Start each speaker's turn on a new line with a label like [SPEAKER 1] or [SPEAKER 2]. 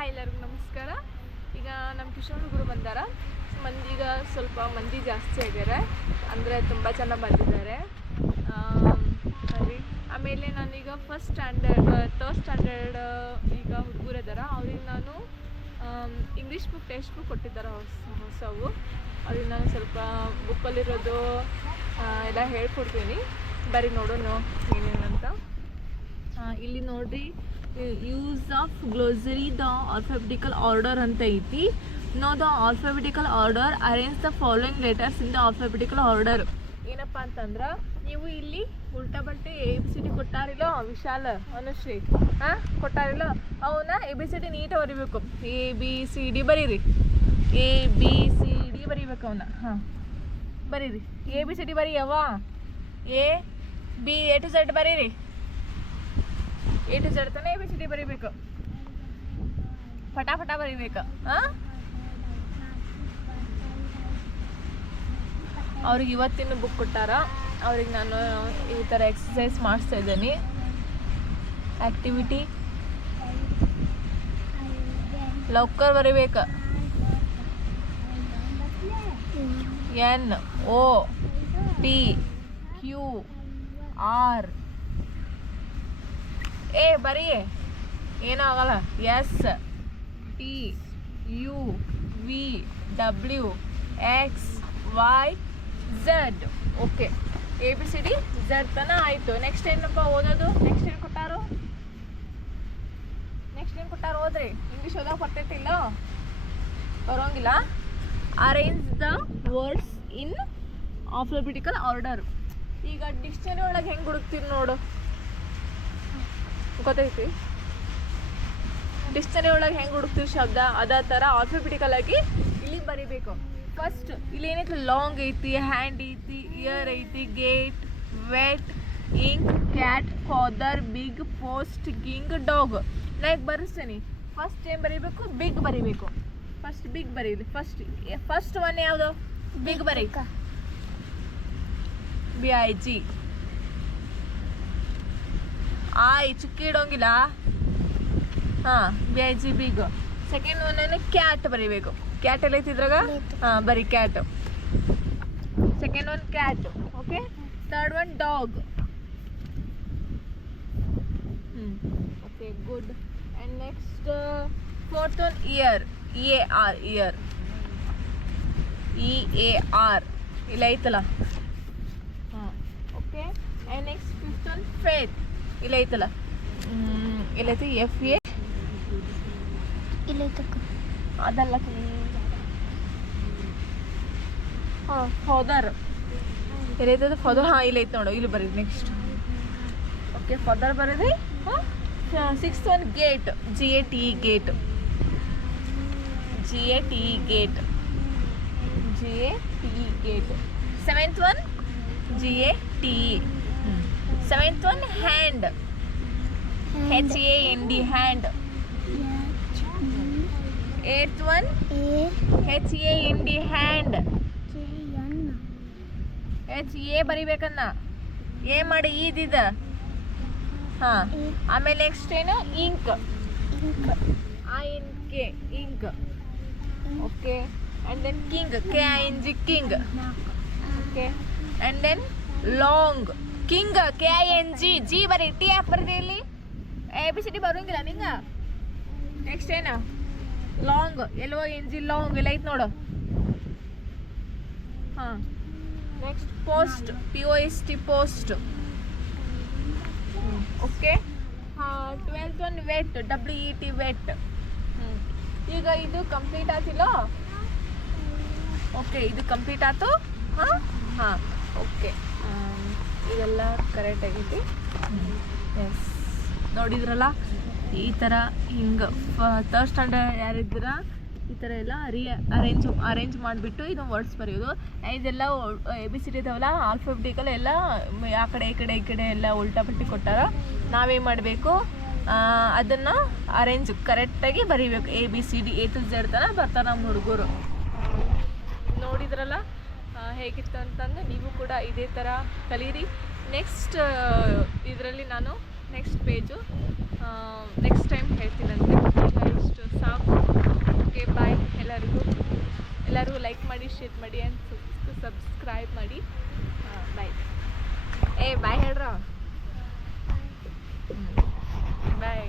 [SPEAKER 1] Hi ಎಲ್ಲರಿಗೂ ನಮಸ್ಕಾರ ಈಗ ನಮ್ಮ ಕಿಶೋರ್ ಗುರು ಬಂದಾರ ಮಂದಿಗ ಸ್ವಲ್ಪ ಮಂದಿ ಜಾಸ್ತಿ ಆಗ್ಯಾರ ಅಂದರೆ ತುಂಬ ಜನ ಬಂದಿದ್ದಾರೆ ಆಮೇಲೆ ಆಮೇಲೆ ನಾನೀಗ ಫಸ್ಟ್ ಸ್ಟ್ಯಾಂಡರ್ಡ್ ತರ್ಡ್ ಸ್ಟ್ಯಾಂಡರ್ಡ್ ಈಗ ಹುಡುಗರಿದ್ದಾರ ಅವ್ರಿಗೆ ನಾನು ಇಂಗ್ಲೀಷ್ ಬುಕ್ ಟೆಕ್ಸ್ಟ್ ಬುಕ್ ಕೊಟ್ಟಿದ್ದಾರೆ ಹೊಸ ಹೊಸವು ಅವ್ರಿಗೆ ನಾನು ಸ್ವಲ್ಪ ಬುಕ್ಕಲ್ಲಿರೋದು ಎಲ್ಲ ಹೇಳ್ಕೊಡ್ತೀನಿ ಬರೀ ನೋಡೋಣ ಏನೇನಂತ ಇಲ್ಲಿ ನೋಡ್ರಿ use of glossary the alphabetical order ಅಂತ ಐತಿ no the alphabetical order arrange the following letters in the alphabetical order ಏನಪ್ಪ ಅಂತಂದ್ರೆ ನೀವು ಇಲ್ಲಿ ಉಲ್ಟಾ ಬಲ್ಟಿ ಎ ಬಿ ಸಿ ಡಿ ಕೊಟ್ಟಾರಿಲ್ಲ ವಿಶಾಲ ಅನುಶ್ರೀ ಹಾಂ ಕೊಟ್ಟಾರಿಲ್ಲ ಅವನ್ನ ಎ ಬಿ ಸಿ ಡಿ ನೀಟಾಗಿ ಬರಿಬೇಕು ಎ ಬಿ ಸಿ ಡಿ ಬರೀರಿ ಎ ಬಿ ಸಿ ಡಿ ಬರೀಬೇಕು ಅವನ್ನ ಹಾಂ ಬರೀರಿ ಎ ಬಿ ಸಿ ಡಿ ಅವ A B A to Z ಬರೀರಿ ಎ ಜಡ್ತಾನೆ ಬಿ ಚಿಟಿ ಬರಿಬೇಕು ಪಟಾಪಟ ಬರಿಬೇಕು ಅವ್ರಿಗೆ ಇವತ್ತಿನ ಬುಕ್ ಕೊಟ್ಟಾರ ಅವ್ರಿಗೆ ನಾನು ಈ ಥರ ಎಕ್ಸಸೈಸ್ ಮಾಡಿಸ್ತಾ ಇದ್ದೀನಿ ಆ್ಯಕ್ಟಿವಿಟಿ ಲೌಕರ್ ಬರಿಬೇಕು N O P Q R ಏ ಬರೀ ಏನೂ ಆಗಲ್ಲ S T U V W X Y Z okay A B C D Z ತನ ಆಯಿತು ನೆಕ್ಸ್ಟ್ ಏನಪ್ಪ ಓದೋದು ನೆಕ್ಸ್ಟ್ ಏನು ಕೊಟ್ಟಾರು ನೆಕ್ಸ್ಟ್ ಏನು ಕೊಟ್ಟಾರು ಓದ್ರಿ ಇಂಗ್ಲೀಷ್ ಓದೋಕೆ ಬರ್ತೈತಿಲ್ಲ ಬರೋಂಗಿಲ್ಲ arrange the words in alphabetical order ಈಗ ಡಿಕ್ಷನರಿ ಒಳಗೆ ಹೆಂಗೆ ಹುಡುಕ್ತೀರಿ ನೋಡು ಗೊತ್ತೈತಿ ಡಿಕ್ಷನರಿ ಒಳಗೆ ಹೆಂಗೆ ಹುಡುಕ್ತೀವಿ ಶಬ್ದ ಅದೇ ಥರ ಆಲ್ಫಾಬೆಟಿಕಲ್ ಆಗಿ ಇಲ್ಲಿ ಬರಿಬೇಕು ಫಸ್ಟ್ ಇಲ್ಲಿ ಏನೈತಿ ಲಾಂಗ್ ಐತಿ ಹ್ಯಾಂಡ್ ಐತಿ ಇಯರ್ ಐತಿ gate wet ink cat father big post king dog like ಬರೆಸ್ತೀನಿ first ಏನು ಬರೀಬೇಕು ಬಿಗ್ ಬರಿಬೇಕು ಫಸ್ಟ್ ಬಿಗ್ ಬರೀಲಿ ಫಸ್ಟ್ ಫಸ್ಟ್ ಒನ್ ಯಾವುದು ಬಿಗ್ ಬರೀ ಬಿ ಐ ಜಿ ಆಯ್ ಚುಕ್ಕಿ ಇಡೋಂಗಿಲ್ಲ ಹಾಂ B I G big second one cat ಬರೀಬೇಕು ಕ್ಯಾಟ್ ಎಲ್ಲ ಐತಿದ್ರಾಗ ಹಾಂ ಬರೀ cat second one cat okay third one dog okay good and next fourth one ear E A R ear E A R ಇಲ್ಲ ಐತಲ್ಲ ಹಾಂ okay and next fifth one faith ಇಲ್ಲ ಐತಲ್ಲ ಎಲ್ಲೈತಿ ಎಫ್ ಎ ಅದಲ್ಲ ಹಾಂ ಫಾದರ್ ಎಲ್ಲೈತದ ಫಾದರ್ ಹಾಂ ಐತೆ ನೋಡು ಇಲ್ಲಿ ಬರೀ ನೆಕ್ಸ್ಟ್ ಓಕೆ ಫಾದರ್ ಬರೀರಿ ಹಾಂ sixth one gate G A T gate G A T gate G A T gate seventh one G A T Seventh one, hand. H A N D, hand. Eighth one, H A N D, hand. H A ಬರಿಬೇಕನ್ನ A ಮಾಡಿ ಈದಿದ ಹಾ ಆಮೇಲೆ next ಏನು ink ಆ in K ink okay and then king K I N G king okay and then long king K I N G G ಬರಿ T F ಬರ್ದಿ ಇಲ್ಲಿ A B C D ಬರೋಂಗಿಲ್ಲ ನಿಂಗ ನೆಕ್ಸ್ಟ್ ಏನು long L O N G long ಎಲ್ಲ ಐತೆ ನೋಡು ಹಾಂ next post P O S T post okay twelfth one wet W E T wet ಈಗ ಇದು ಕಂಪ್ಲೀಟ್ ಆತಿಲ್ಲ ಓಕೆ ಇದು ಕಂಪ್ಲೀಟ್ ಆಯ್ತು ಹಾಂ ಹಾಂ ಓಕೆ ಇದೆಲ್ಲ ಕರೆಕ್ಟ್ ಆಗೈತಿ ಎಸ್ ನೋಡಿದ್ರಲ್ಲ ಈ ಥರ ಹಿಂಗೆ ಥರ್ಡ್ ಸ್ಟ್ಯಾಂಡರ್ಡ್ ಯಾರಿದ್ರ ಈ ಥರ ಎಲ್ಲ ರೀ ಅರೇಂಜ್ ಅರೇಂಜ್ ಮಾಡಿಬಿಟ್ಟು ಇದು ವರ್ಡ್ಸ್ ಬರೆಯೋದು ಇದೆಲ್ಲ ಎ ಬಿ ಸಿ ಡಿ ಇದಾವಲ್ಲ ಆಲ್ಫಾಬೆಟಿಕಲ್ ಎಲ್ಲ ಆ ಕಡೆ ಈ ಕಡೆ ಈ ಕಡೆ ಎಲ್ಲ ಉಲ್ಟಾ ಪಟ್ಟಿ ಕೊಟ್ಟಾರ ನಾವೇನು ಮಾಡಬೇಕು ಅದನ್ನು ಅರೇಂಜ್ ಕರೆಕ್ಟಾಗಿ ಬರೀಬೇಕು A B C D A to Z ತನಕ ಬರ್ತಾರೆ ನಮ್ಮ ಹುಡುಗರು ನೋಡಿದ್ರಲ್ಲ ಹೇಗಿತ್ತು ಅಂತಂದರೆ ನೀವು ಕೂಡ ಇದೇ ಥರ ಕಲೀರಿ ನೆಕ್ಸ್ಟ್ ಇದರಲ್ಲಿ ನಾನು ನೆಕ್ಸ್ಟ್ ಪೇಜು ನೆಕ್ಸ್ಟ್ ಟೈಮ್ ಹೇಳ್ತೀನಂತೆ ಈಗ ಇಷ್ಟು ಸಾಕು ಓಕೆ ಬಾಯ್ ಎಲ್ಲರಿಗೂ ಎಲ್ಲರಿಗೂ ಲೈಕ್ ಮಾಡಿ ಶೇರ್ ಮಾಡಿ ಆ್ಯಂಡ್ ಸಬ್ಸ್ಕ್ರೈಬ್ ಮಾಡಿ ಬಾಯ್ ಏ ಬಾಯ್ ಹೇಳ್ರ ಬಾಯ್